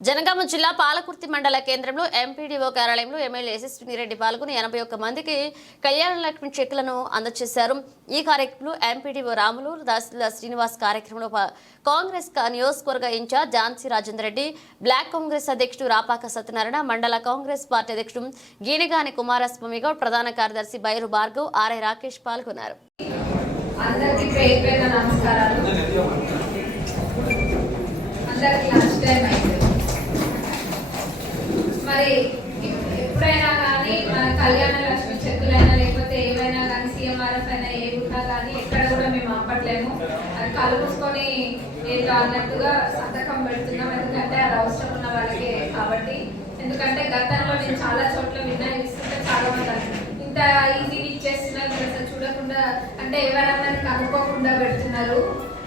జనగామ జిల్లా పాలకుర్తి మండల కేంద్రంలో ఎంపీడీఓ కార్యాలయంలో ఎమ్మెల్యే యశస్వినిరెడ్డి పాల్గొని ఎనభై ఒక్క మందికి కళ్యాణ లక్ష్మి చెక్లను అందజేశారు. ఈ కార్యక్రమంలో ఎంపీడీఓ రాములు తహసీల్దార్ శ్రీనివాస్ కార్యక్రమంలో కాంగ్రెస్ క- నియోజకవర్గ ఇన్ఛార్జ్ ఝాన్సీ రాజేందర్ రెడ్డి బ్లాక్ కాంగ్రెస్ అధ్యక్షుడు రాపాక సత్యనారాయణ మండల కాంగ్రెస్ పార్టీ అధ్యక్షుడు గీనిగాని కుమారస్వామి గౌడ్ ప్రధాన కార్యదర్శి బైరు భార్గవ్ ఆర్ఐ రాకేష్ పాల్గొన్నారు. అందరికీ నమస్కారాలు. కళ్యాణ లక్ష్మి చెక్కులైనా లేకపోతే ఏవైనా కానీ సీఎంఆర్ఎఫ్ అయినా ఏ ఉన్నా కానీ ఎక్కడ కూడా మేము ఆపట్లేము. అది కలుపుసుకొని నేను అన్నట్టుగా సంతకం పెడుతున్నాం. ఎందుకంటే అది అవసరం ఉన్న వాళ్ళకే కాబట్టి. ఎందుకంటే గతంలో నేను చాలా చోట్ల విన్నా ఇస్తుంటే చాలా మంది ఇంత ఈజీ ఇచ్చేస్తున్నారు అసలు చూడకుండా అంటే ఎవరన్నా కనుక్కోకుండా పెడుతున్నారు.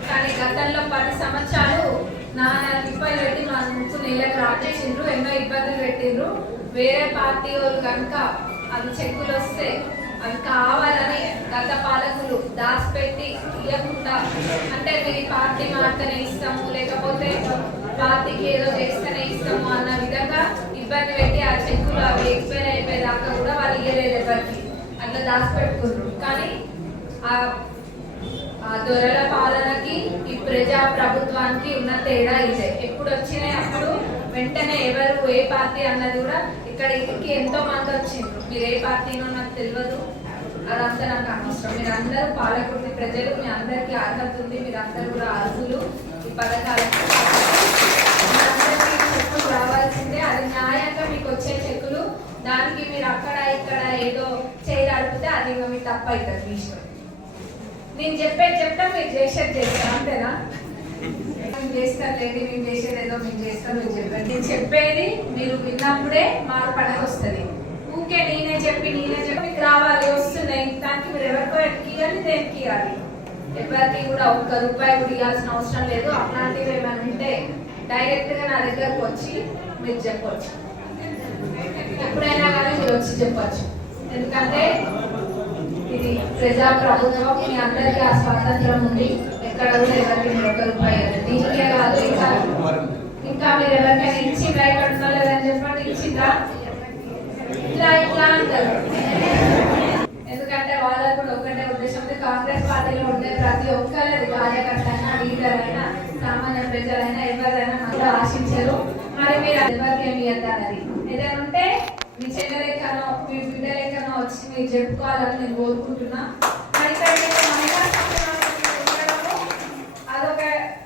కానీ గతంలో పది సంవత్సరాలు నాన్న తిప్పలు పెట్టి మా ముందు నీళ్ళకి రాపించిండ్రు ఎన్నో ఇబ్బందులు పెట్టిండ్రు. వేరే పార్టీ వాళ్ళు కనుక అవి చెక్కులు వస్తే అవి కావాలని గత పాలకులు దాచిపెట్టి ఇవ్వకుండా అంటే మీ పార్టీ మాటనే ఇస్తాము లేకపోతే పార్టీకి ఏదో చేస్తేనే ఇస్తాము అన్న విధంగా ఇబ్బంది పెట్టి ఆ చెక్కులు అవి ఎక్స్పైర్ అయిపోయేదాకా కూడా వాళ్ళు ఇవ్వలేదు ఎవరికి. అట్లా దాచిపెట్టుకున్నారు. కానీ ఆ ఆ దొరల పాలనకి ఈ ప్రజా ప్రభుత్వానికి ఉన్న తేడా ఇదే. ఎప్పుడు వచ్చినాయి అప్పుడు వెంటనే ఎవరు ఏ పార్టీ అన్నది కూడా ఇక్కడికి ఎంతో మంది వచ్చిండ్రు. మీరు ఏ పార్టీనో నాకు తెలియదు. అదంతా నాకు అనవసరం. మీరు అందరూ పాలకుర్తి ప్రజలు మీ అందరికీ అర్హత ఉంది మీరు అందరూ కూడా అర్హులు. ఈ పథకాలకు చెక్కులు రావాల్సిందే. అది న్యాయంగా మీకు వచ్చే చెక్కులు. దానికి మీరు అక్కడ ఇక్కడ ఏదో చేయగలిగితే అది మీ తప్ప అవుతుంది మీ ఇష్టం. నేను చెప్పేది చెప్తా మీరు చేసేది చేస్తాను అంతేనా? మేము మేము చేసేది ఏదో మేము చేస్తాం మీరు చెప్పండి నేను చెప్పేది మీరు విన్నప్పుడే మార్పడక వస్తుంది. ఊకే నేనే చెప్పి నేనే చెప్పి మీకు రావాలి వస్తున్నాయి. దానికి మీరు ఎవరికో ఎక్కియాలి దేనికి ఇవ్వాలి ఎవరికి కూడా ఒక్క రూపాయి కూడా ఇవ్వాల్సిన అవసరం లేదు. అట్లాంటివి ఏమైనా ఉంటే డైరెక్ట్గా నా దగ్గరకు వచ్చి మీరు చెప్పొచ్చు. ఎప్పుడైనా కానీ మీరు వచ్చి చెప్పొచ్చు. ఎందుకంటే ఇది ప్రజా ప్రభుత్వం మీ అందరికీ ఆ స్వాతంత్రం ఉంది. ఎక్కడ కూడా ఎవరికి మీరు ఒక రూపాయి దీనికే కాదు ఇంకా ఇంకా మీరు ఎవరికైనా ఇచ్చిండ్రా ఇక్కడ ఉన్నా లేదని చెప్పండి ఇచ్చిందా ఇట్లా ఇట్లా అంటారు ఎందుకంటే వాళ్ళకు కూడా ఒకటే ఉద్దేశం కాంగ్రెస్ పార్టీలో ఉండే ప్రతి ఒక్కరి కార్యకర్త అయినా లీడర్ అయినా సామాన్య ప్రజలైనా ఎవరైనా మనలో ఆశించరు మరి మీరు ఎవరికి ఏమి ఇవ్వద్దన్నది ఏదైనా ఉంటే మీ చెల్లెలెక్కనో మీ బిడ్డలెక్కనో వచ్చి మీరు చెప్పుకోవాలని నేను కోరుకుంటున్నా మరి ఇక్కడ మీకు మహిళా సంఘాలు ఉండడము అదొక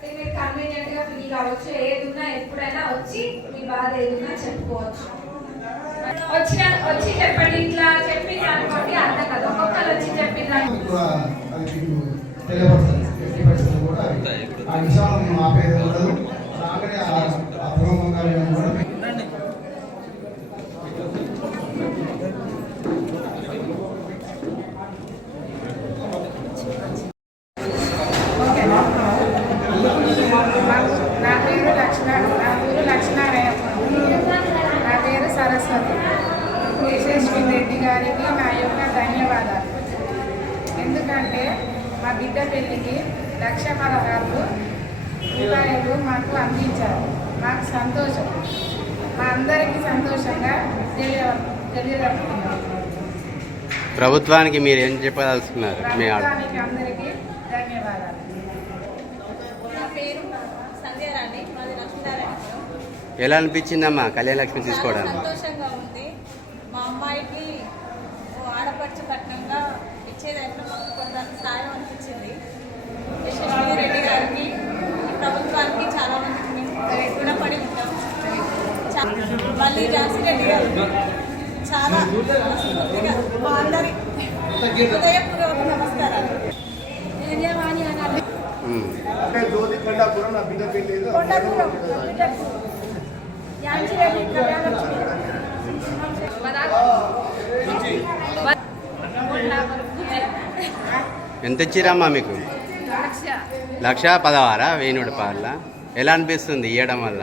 మీరు కన్వీనియంట్గా ఫీల్ కావచ్చు ఏది ఉన్నా ఎప్పుడైనా వచ్చి మీ బాధ ఏదున్నా చెప్పుకోవచ్చు. వచ్చిన వచ్చి చెప్పండి ఇట్లా చెప్పింది అనుకోండి అర్థం కదా. ఒక్కొక్కరు వచ్చి చెప్పింది అనుకోండి. ఎక్కువ నా పేరు లక్ష్మారాయ నా పేరు సరస్వతి. యశస్వి రెడ్డి గారికి నా యొక్క ధన్యవాదాలు. ఎందుకంటే మా బిడ్డ పెళ్ళికి లక్ష పదహారు రూపాయలు మాకు అందించారు. మాకు సంతోషం. మా అందరికీ సంతోషంగా తెలియ తెలియజేస్తున్నాం. ప్రభుత్వానికి మీరు ఏం చెప్పదలుచుకున్నారు? మీ అందరికీ ధన్యవాదాలు నా పేరు సంధ్యారాణి మాది లక్ష్మీనారాయణపురం ఎలా అనిపించిందమ్మా కళ్యాణ లక్ష్మి సంతోషంగా ఉంది. మా అమ్మాయికి ఆడపడుచు కట్నంగా మాకు కొంత సాయం అనిపించింది. యశస్వి రెడ్డి గారికి ప్రభుత్వానికి చాలా మంది రుణపడి ఉంటాం. మళ్ళీ రెడ్డి గారు చాలా అందరి హృదయపూర్వక నమస్కారాలు. అంటే జ్యోతి కొండాపురం నా బిడ్డ పెళ్ళి ఎంత ఇచ్చిరమ్మా మీకు? లక్ష. పదహారా? వెయ్యి నూట పాల ఎలా అనిపిస్తుంది ఇవ్వడం వల్ల?